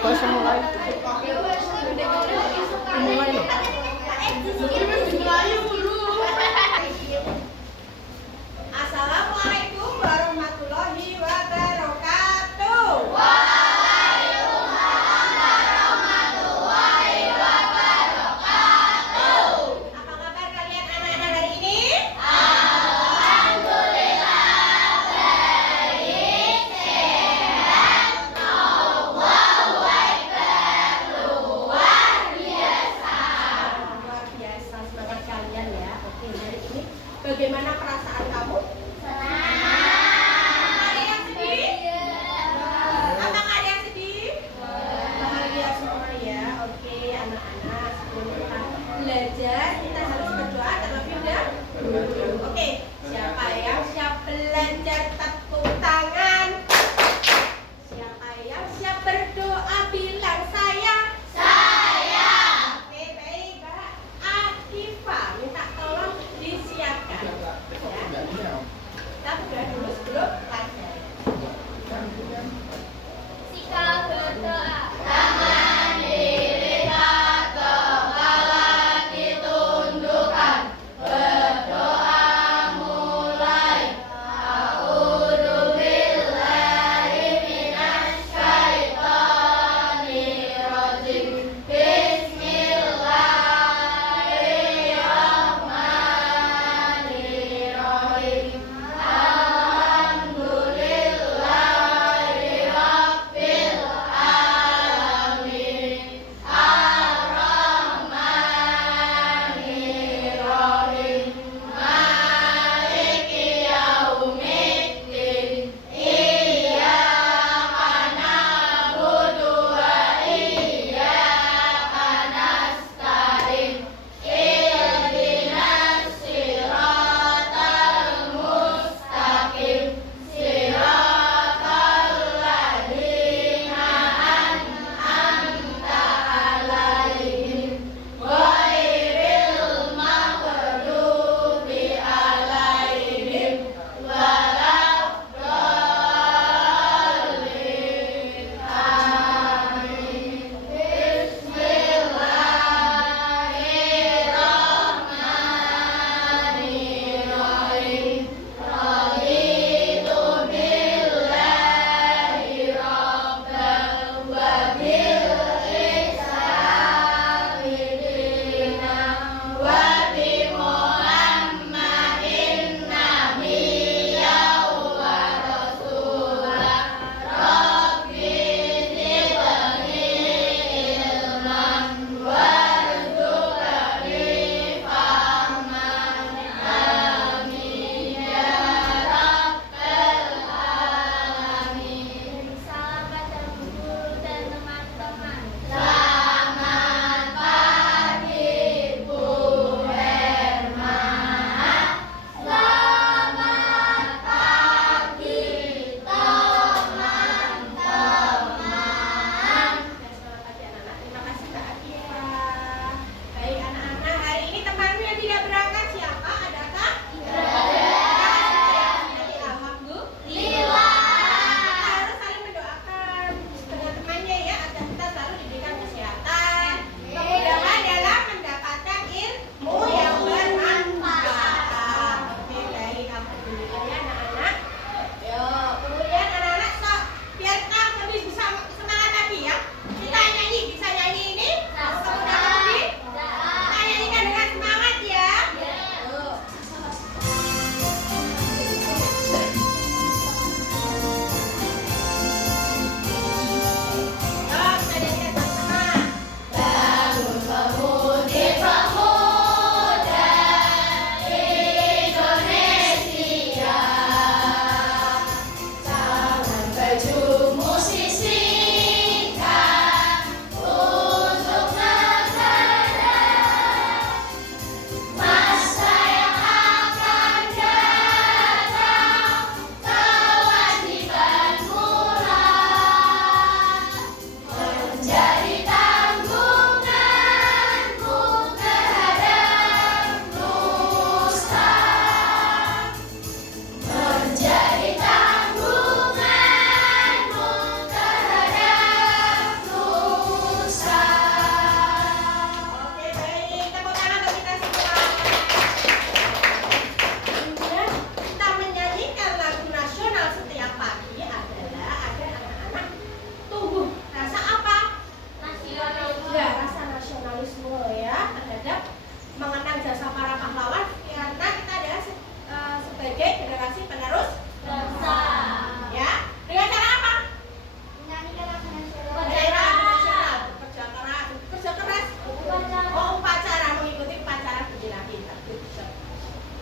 Bisa mulai. Mulai loh. Assalamualaikum warahmatullahi wabarakatuh. Apa kabar kalian anak-anak hari ini? Bagaimana perasaan kamu? Ada yang sedih? Apakah ada yang sedih? Bahagia semua ya. Oke, anak-anak, sebelum kita belajar, kita harus berdoa terlebih dahulu. Oke, siapa yang siap belajar tepuk tangan? Siapa yang siap berdoa bilang saya? Oke, baik, Mbak Akifa, minta tolong disiapkan. Ya.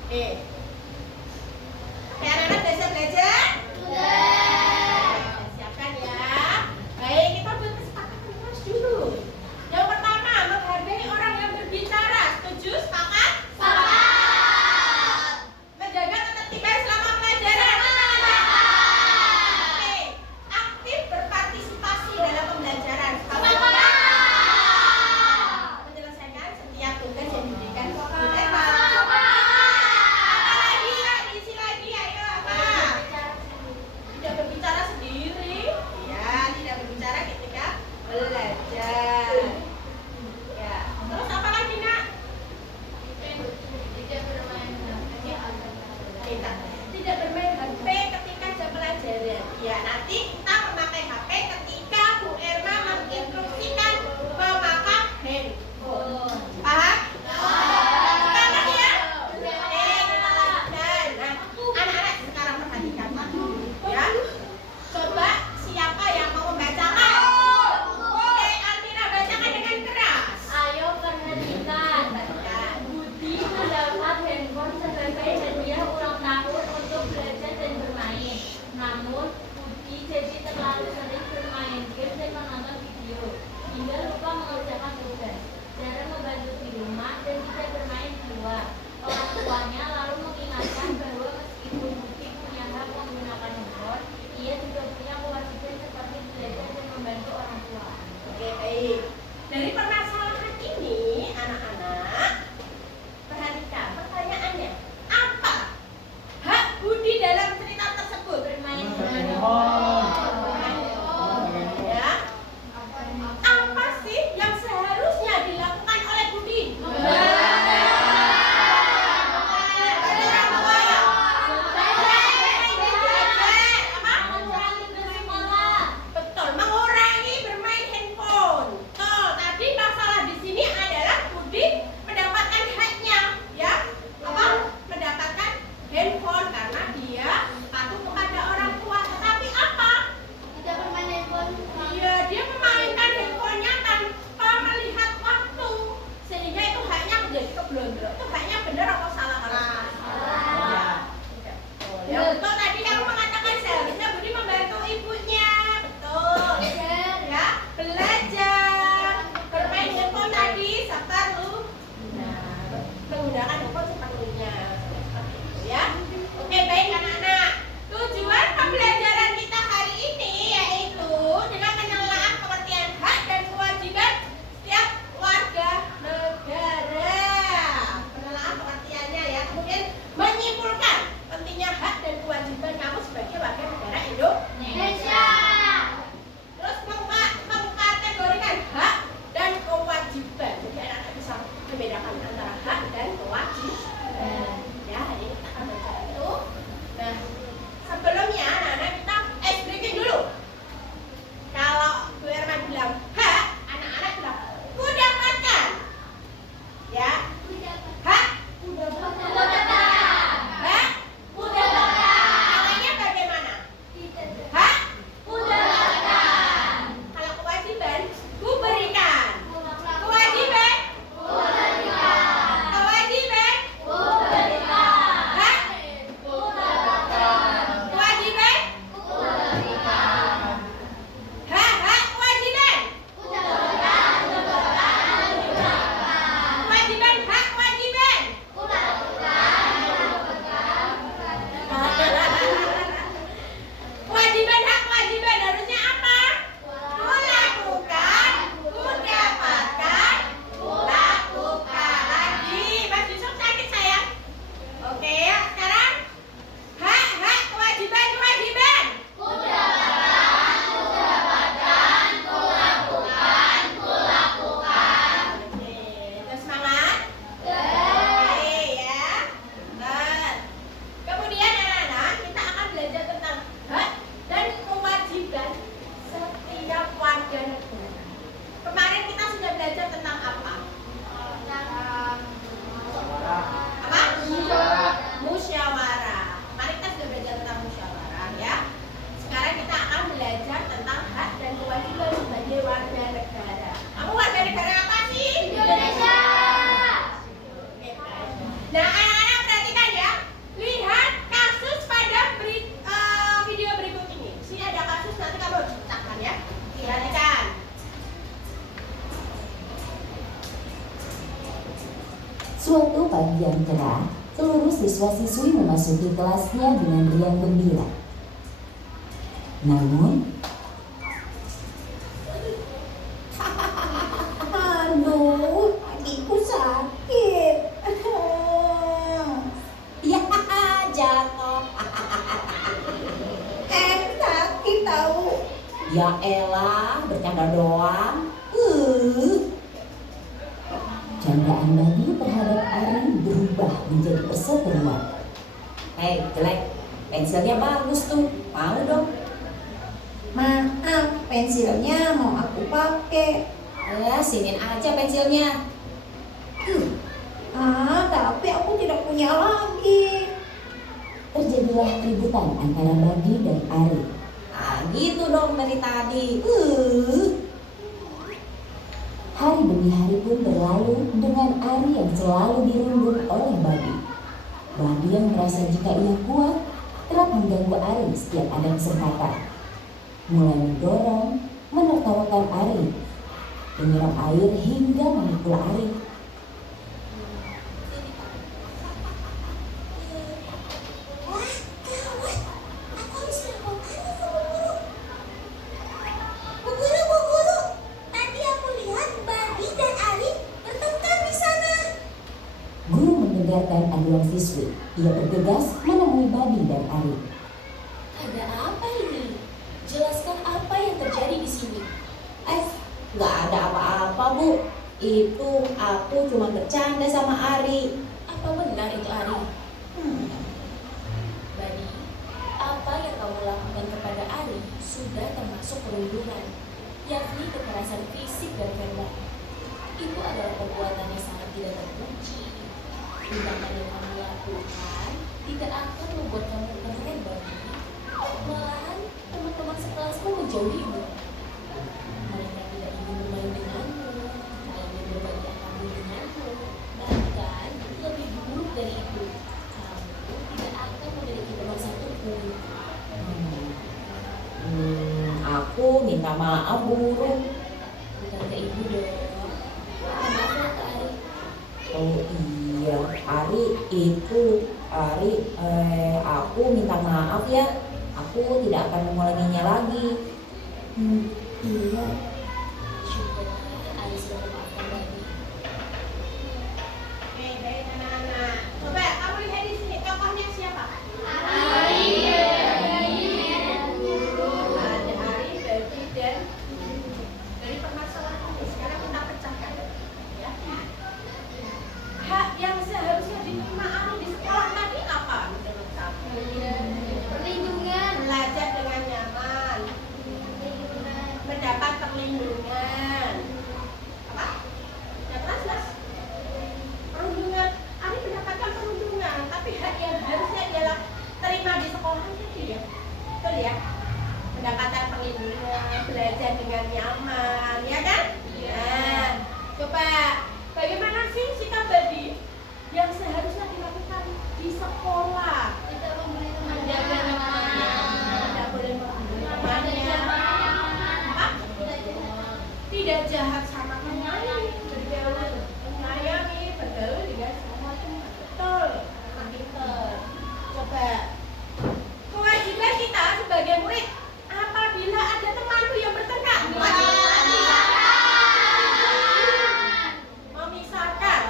Oke. Oke, anak-anak udah siap belajar? Siapkan ya. Baik, kita buat kesepakatan kelas dulu. Yang pertama, menghargai orang yang berbicara. Setuju? Sepakat? Menjaga ketertiban selama pelajaran. Oke. Aktif berpartisipasi dalam pembelajaran. Sepakat? Menyelesaikan setiap tugas yang diberikan. Apa lagi ya? Diisi lagi, ayo apa? Tidak berbicara sendiri. Ya, tidak berbicara ketika belajar. Ya. Terus apa lagi, Nak? Tidak bermain HP ketika jam pelajaran. Ya, nanti kita memakai HP ketika Bu Erma menginstruksikan memakai handphone. Paham? Sepakat ya? Oke, kita lanjutkan. Nah, anak-anak sekarang perhatikan. Ya. Coba siapa yang mau membacakan? Oke, Almira bacakan dengan keras. Ayo perhatikan. Bacakan. Budi mendapat handphone sebagai hadiah ulang tahun untuk belajar dan bermain. Namun Budi jadi pagi yang cerah, seluruh siswa-siswi memasuki kelasnya dengan riang gembira. Namun, Aduh, adikku sakit. ya jatuh. Sakit tahu. Ya elah, bercanda doang. Candaan Badi terhadap Ari berubah menjadi perseteruan. Hei, jelek. Pensilnya bagus tuh. Mau dong. Maaf, pensilnya mau aku pakai. Sinin aja pensilnya. Tapi aku tidak punya lagi. Terjadilah keributan antara Badi dan Ari. Gitu dong dari tadi. Hari demi hari pun berlalu dengan Ari yang selalu dirundung oleh Badi. Badi yang merasa jika ia kuat, kerap mengganggu Ari setiap ada kesempatan. Mulai mendorong, menertawakan Ari, menyiram air hingga memukul Ari. Mendengarkan aduan siswi, ia bergegas menemui Badi dan Ari. Ada apa ini? Jelaskan apa yang terjadi di sini. Nggak ada apa-apa, Bu. Itu aku cuma bercanda sama Ari. Apa benar itu Ari? Badi, apa yang kamu lakukan kepada Ari sudah termasuk perundungan, yakni kekerasan fisik dan verbal. Itu adalah perbuatan yang sangat tidak terpuji. Tindakan yang kamu lakukan tidak akan membuat kamu keren, Badi. Malahan teman-teman sekelasmu menjauhimu. Mereka tidak ingin bermain denganmu, ingin berbagi akamu denganmu. Bahkan lebih buruk dari itu, kamu tidak akan memiliki teman satupun. Aku minta maaf, Guru. Bukan ke ibu dong. Maaflah ke Ari. Oh iya, Ari, aku minta maaf ya. Aku tidak akan mengulanginya lagi. Iya. Syukurlah Ari sudah memaafkan Badi. Oke, baik anak-anak. Coba kamu lihat di sini tokohnya siapa? Ada Ari, Badi, dan dari permasalahan ini sekarang kita pecahkan. Ya. Hak yang seharusnya diterima Ari di sekolah tadi apa menurut kamu? Perlindungan. Belajar dengan nyaman, mendapat perlindungan. Apa? Ya jelas. Perlindungan. Ari mendapatkan perlindungan, tapi hak yang harusnya dia terima di sekolahnya dia. Betul ya? Mendapatkan perlindungan, belajar dengan nyaman, ya kan? Iya. Coba bagaimana sih sikap Badi yang seharusnya dilakukan di sekolah? Tidak memberi teman Menjaga temannya, tidak boleh membunuh temannya. Apa? Tidak jahat sama menyayangi, menyayangi, bergaul dengan semua teman. Betul, pinter. Coba kewajiban kita sebagai murid apabila ada temanmu yang bertengkar, memisahkan.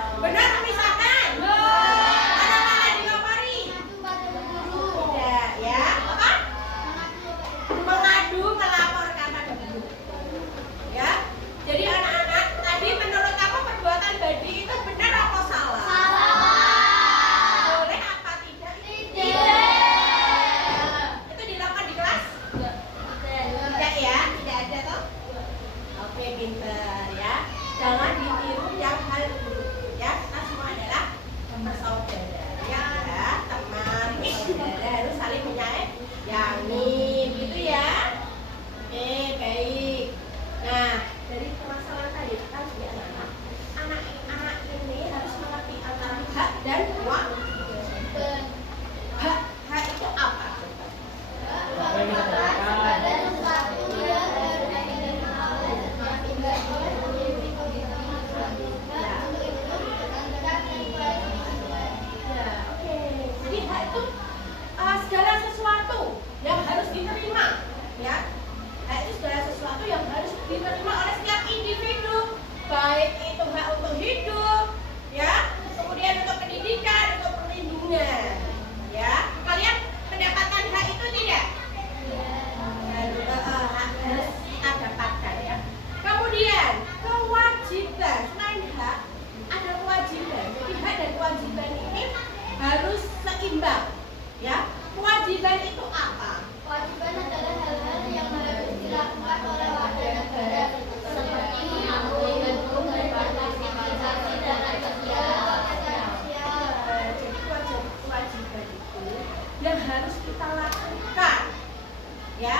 itu segala sesuatu yang harus diterima, ya. Itu segala sesuatu yang harus diterima oleh setiap individu, baik itu hak untuk hidup, ya, kemudian untuk pendidikan, untuk perlindungan, ya. Kalian mendapatkan hak itu tidak? Harus kita dapatkan, ya. Kemudian kewajiban, selain hak ada kewajiban. Jadi hak dan kewajiban ini harus seimbang, ya. Kewajiban itu apa? Kewajiban adalah hal-hal yang harus dilakukan oleh warga negara seperti mematuhi gedung, berpartisipasi dalam kegiatan sosial. Jadi kewajiban itu yang harus kita lakukan, ya.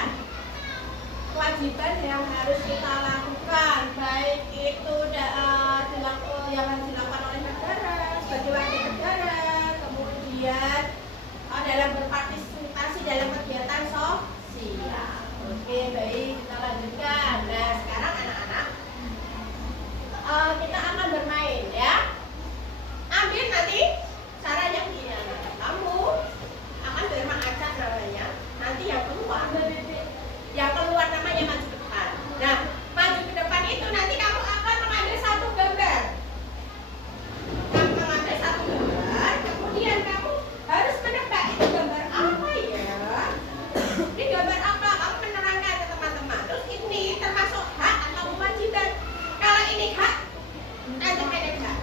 Kewajiban yang harus kita lakukan, baik itu yang harus dilakukan oleh negara sebagai warga negara, kemudian dalam berpartisipasi dalam kegiatan sosial. Oke, baik, kita lanjutkan. Nah, sekarang anak-anak kita akan bermain, ya. Ambil nanti cara yang ini, kamu akan bermacam namanya. Nanti yang keluar namanya maju ke depan. Nah, maju ke depan itu nanti kamu akan mengambil satu gambar. Kamu mengambil satu gambar, kemudian kamu harus menebak itu gambar apa, ya. Ini gambar apa? Kamu menerangkan ke teman-teman. Terus ini termasuk hak atau kewajiban. Kalau ini hak, tancapkan ke hak.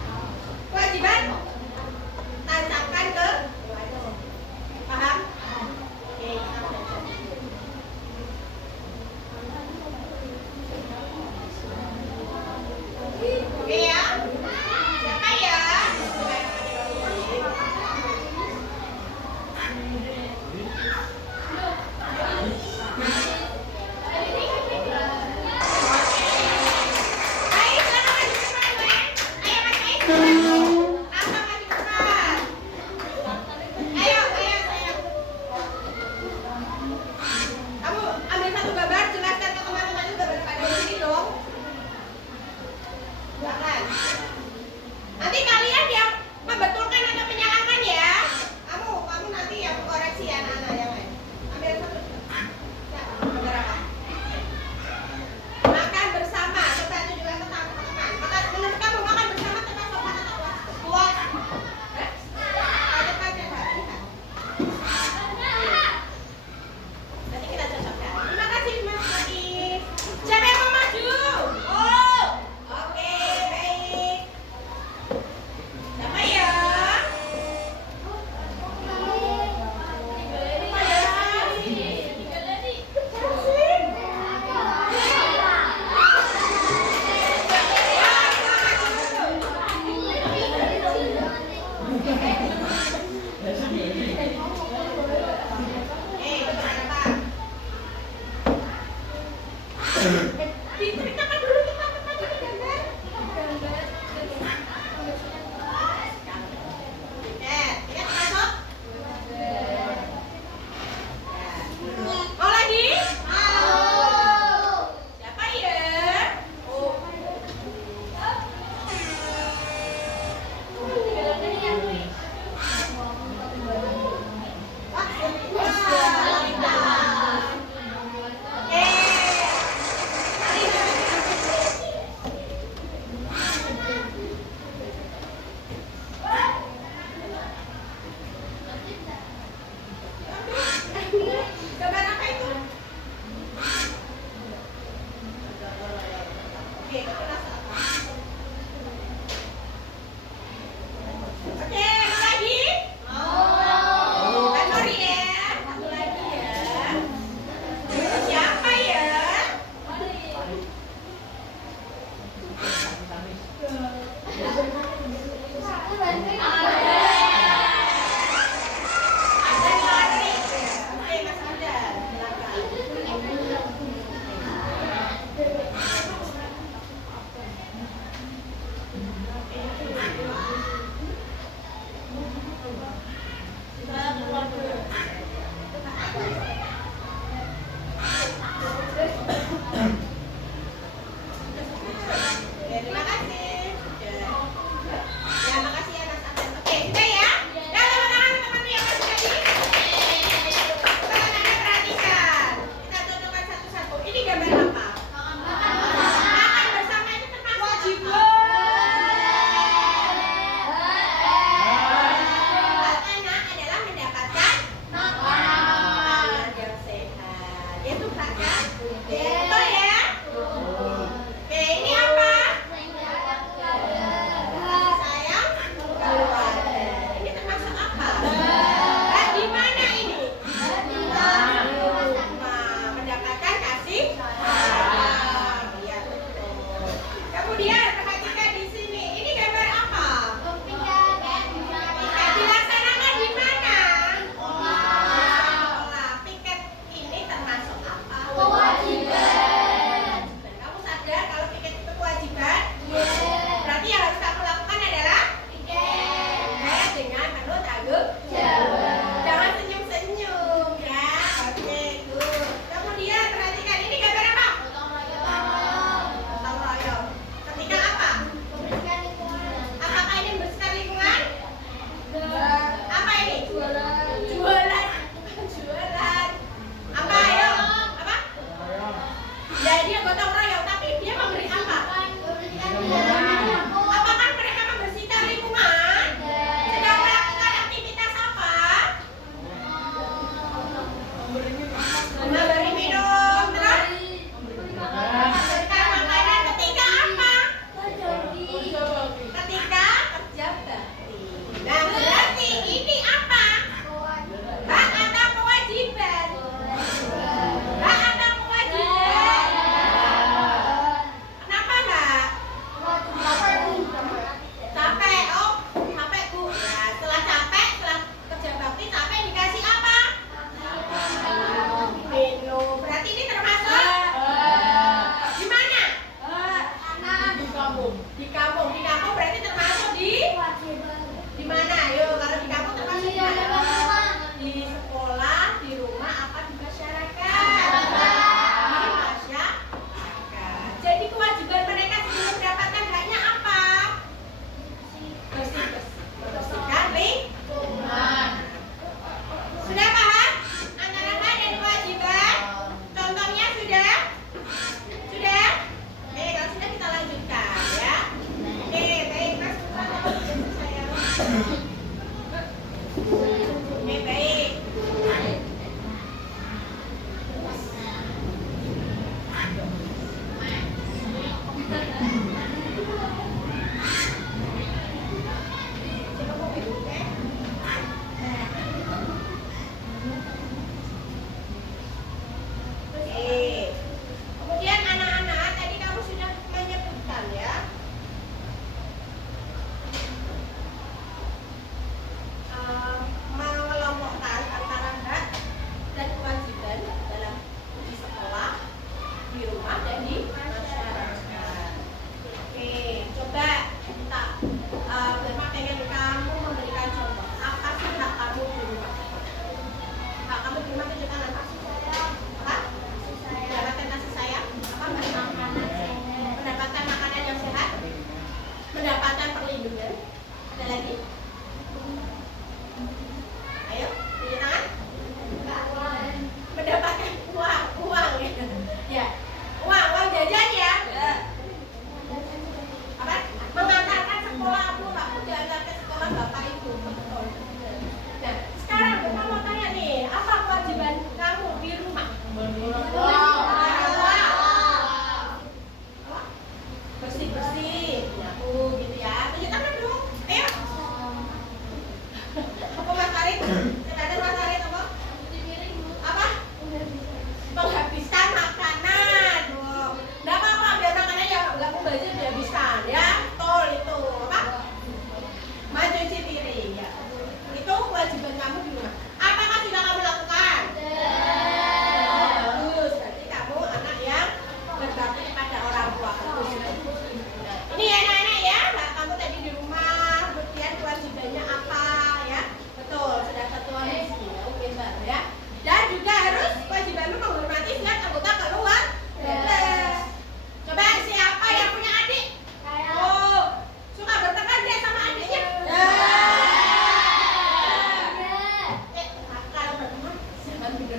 Kewajiban, tancapkan ke kewajiban. Paham? Oke, kita belajar. Oke, ya. Siapa ya? Ayo, silakan maju ke depan, Wen. Ayo, Mas Ais. Apa maju ke depan? Ayo, sayang. Kamu ambil satu gambar, jelaskan ke teman-teman juga pada di sini dong. Silakan. Nanti kalian yang membetulkan atau menyalahkan, ya. Kamu nanti yang koreksi.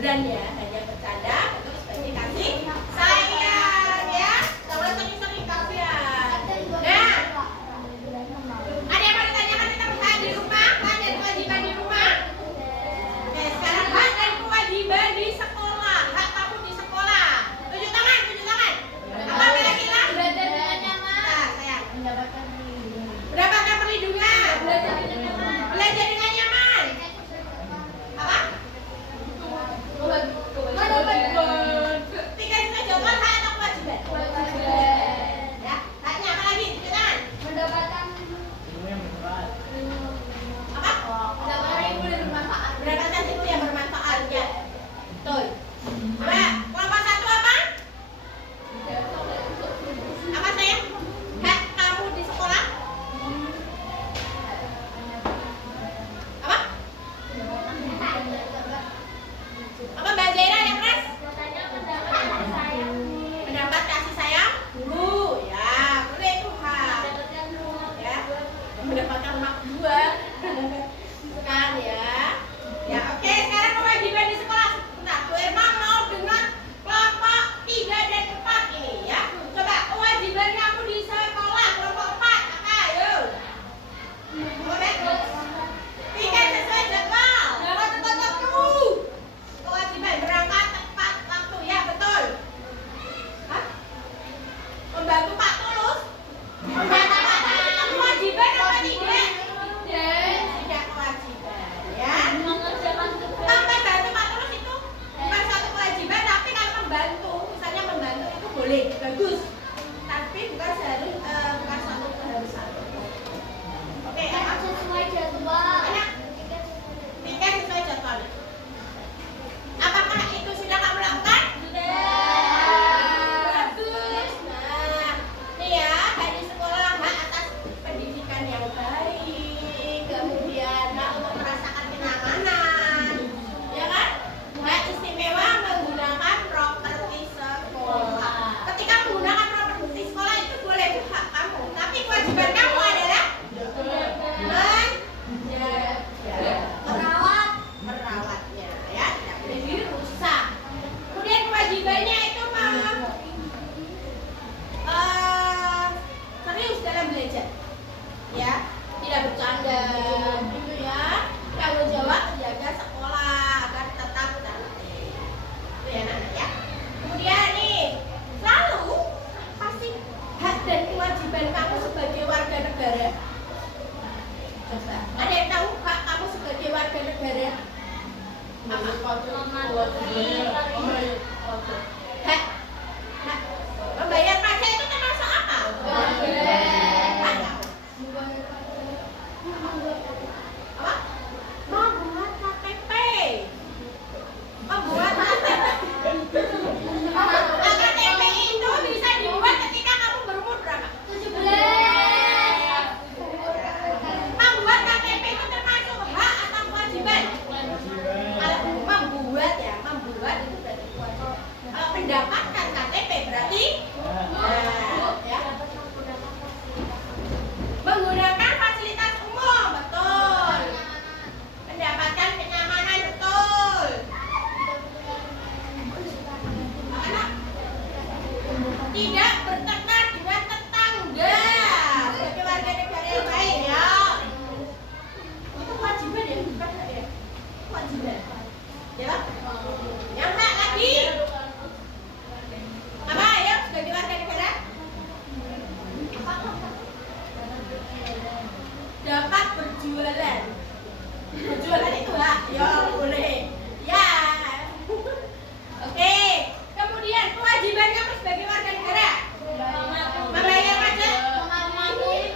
hiburan ya, hanya bercanda untuk sebagai kasih sayang ya. Jangan sering-sering kasihan. Nah, ada yang mau ditanyakan tentang hak di rumah, hak dan kewajiban di rumah? Oke, sekarang hak dan kewajiban di sekolah. Hak kamu di sekolah. Tunjuk tangan, tunjuk tangan. Apa kira-kira? Belajar dengan nyaman. Nah, sayang. Mendapatkan perlindungan. Mendapatkan perlindungan. Belajar dengan nyaman. Belajar dengan nyaman. Apa? Tiga itu jawaban hak atau kewajiban? Ya, haknya apa lagi? Tunjuk tangan. Mendapatkan Apa? ilmu yang bermanfaat. Mendapatkan ilmu yang bermanfaat ya. Betul. Coba, kelompok satu apa? Apa sayang? Hak kamu di sekolah? Apa? Apa Mbak Zaira yang keras? Mendapat kasih sayang guru ya, boleh itu hak ya. Mendapatkan mak dua kan ya. Ya oke, sekarang kewajiban di sekolah. Nah, Bu Irma mau dengar kelompok 3 dan 4 ini ya. Coba kewajiban kamu di sekolah kelompok 4 apa? Ayo. Boleh? Tiga sesuai jadwal. Foto-foto dulu. Kewajiban berangkat tepat waktu ya, betul. Hah? Membantu Pak Tulus? Membantu Pak Tulus itu kewajiban apa tidak? Tidak kewajiban ya. Sampai bantu Pak Tulus itu bukan satu kewajiban, tapi kalau membantu, misalnya membantu itu boleh, bagus. Tapi bukan bukan satu keharusan. Oke, apa? Sesuai jadwal. Banyak. Tiket sesuai jadwal. Apakah itu sudah kamu lakukan? Bagus. Nah, ini ya, hak di sekolah, hak atas pendidikan yang baik, kemudian hak untuk merasakan kenyamanan, ya kan? Hak istimewa menggunakan properti sekolah. Ketika menggunakan properti sekolah itu boleh hak kamu, tapi kewajiban kamu adalah merawatnya ya, tidak boleh dirusak. Kemudian kewajibannya itu serius dalam belajar ya, tidak bercanda gitu ya, tanggung jawab menjaga sekolah agar tetap cantik itu ya anak ya. Kemudian nih, lalu pasti hak dan kewajiban kamu sebagai warga negara. Coba, ada yang tahu hak kamu sebagai warga negara? Apa? Hak, hak membayar pajak itu termasuk apa? Hak kamu. Apa? Membuat KTP. Membuat KTP. KTP itu bisa dibuat ketika kamu berumur berapa? 17. Membuat KTP itu termasuk hak atau kewajiban? Kalau membuat ya, membuat itu berarti kewajiban. Kalau mendapatkan KTP berarti ya. Menggunakan fasilitas umum, betul. Mendapatkan kenyamanan, betul. Anak tidak bertengkar dengan tetangga sebagai warga negara yang baik ya. Itu kewajiban ya, bukan hak ya. Kewajiban. Ya. Yang hak lagi. Apa ya sebagai warga negara? Dapat berjualan. Berjualan itu hak, ya boleh. Ya. Oke. Kemudian kewajiban kamu sebagai warga negara. Membayar pajak. Mematuhi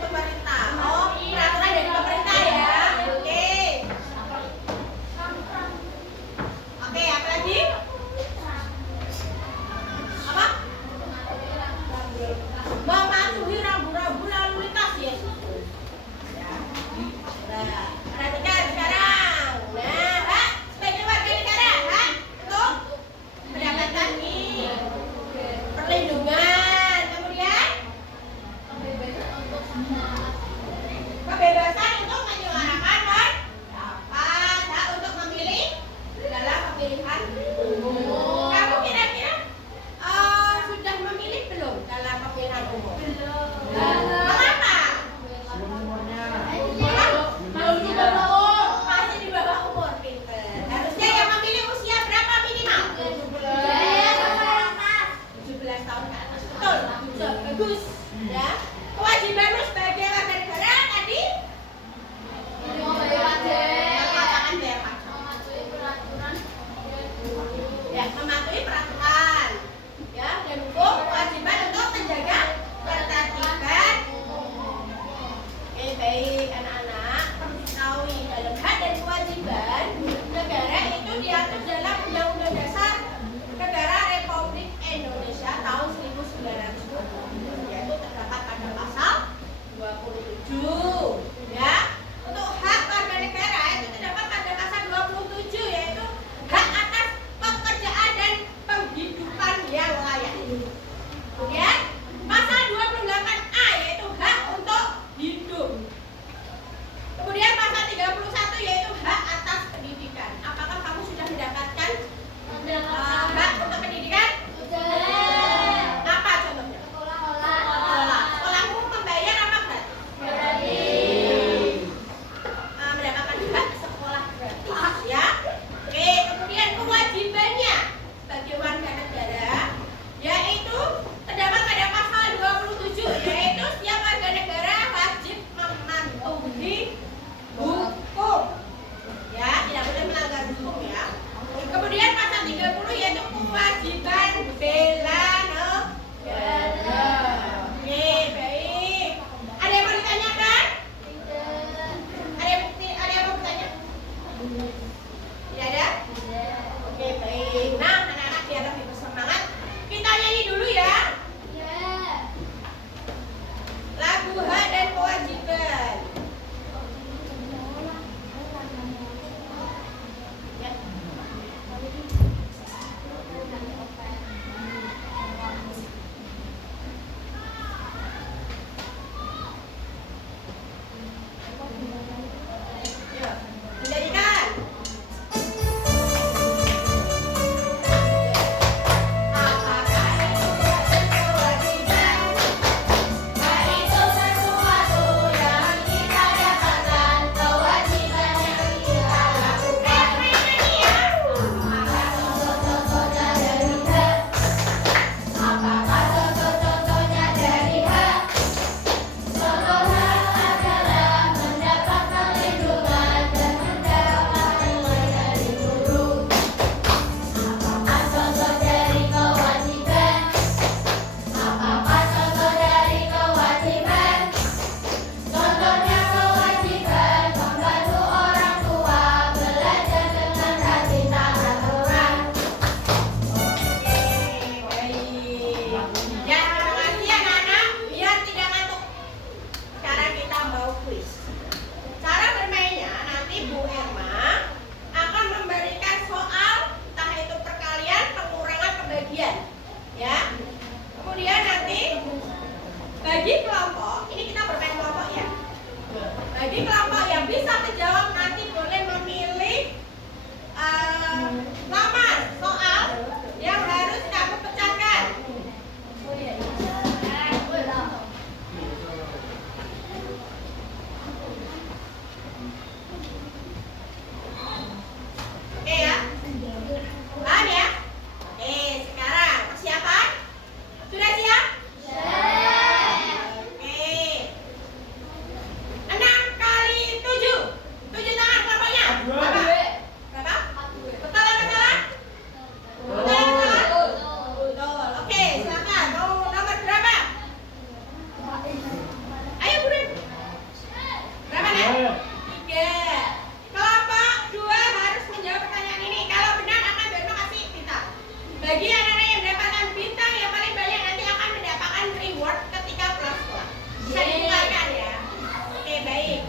pemerintah. Oh, peraturan dari pemerintah ya. Oke. Oke, apa lagi? Apa? Mematuhi rambu-rambu lalu lintas ya. Ya. Nah, perhatikan sekarang. Nah, hak sebagai warga negara, hak untuk mendapatkan perlindungan. Kemudian kebebasan untuk menyuarakan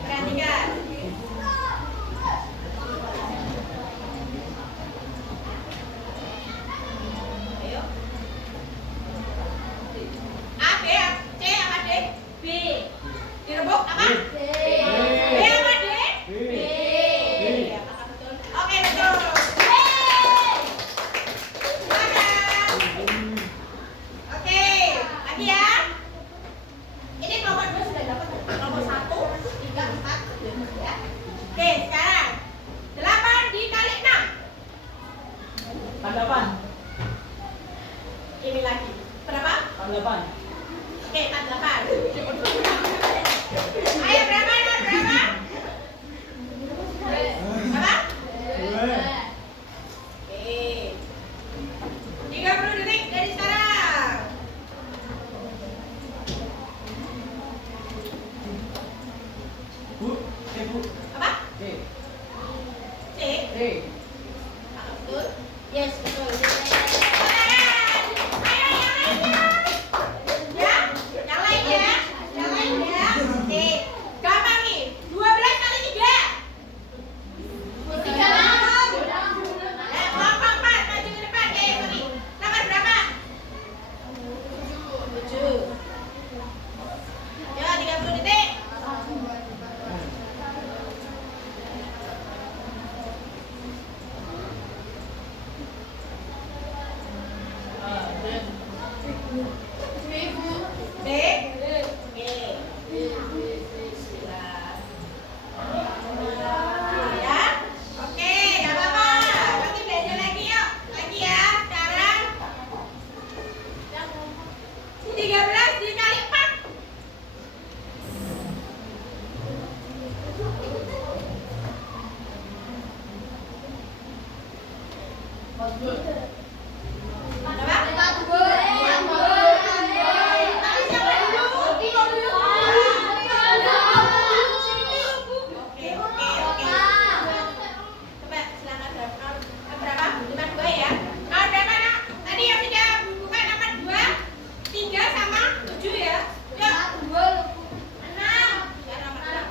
perhatikan. Ayo. A, B, C apa D? B. Direbuk apa? B. B apa D? B. Ya, apakah betul? Oke, betul. Silakan. Oke, lagi ya. Ini kelompok 2 sudah dapat. Kelompok 1, 3, 4, ya. Oke, sekarang 8 dikali 6. Tanggapan. Ini lagi. Berapa? Tanggapan. Oke, 48. Ayo berapa? Nur? Berapa? Berapa? Oke. 30 detik dari sekarang. Bu. Bu. Apa? C. C. C. Apakah betul? Yes, betul. Silakan. Ayo yang lainnya. Ya, yang lain ya. Yang lain ya. Oke. Gampang nih. 12 kali 3. 3. Kelompok 4 maju ke depan. Sorry. Nomor berapa? 7. Ya, 30 detik. D. Oke. Bismillah. Ya. Oke, enggak apa-apa. Nanti belajar lagi yuk. Lagi ya. Sekarang 13 dikali 4. Berapa? Tadi siapa dulu? Oke. Coba silakan berapa? Berapa? 52 ya. Nomor berapa, Nak? Tadi yang sudah buka nomor 2, 3 sama 7 ya. Yuk. 6. Ya, nomor 6.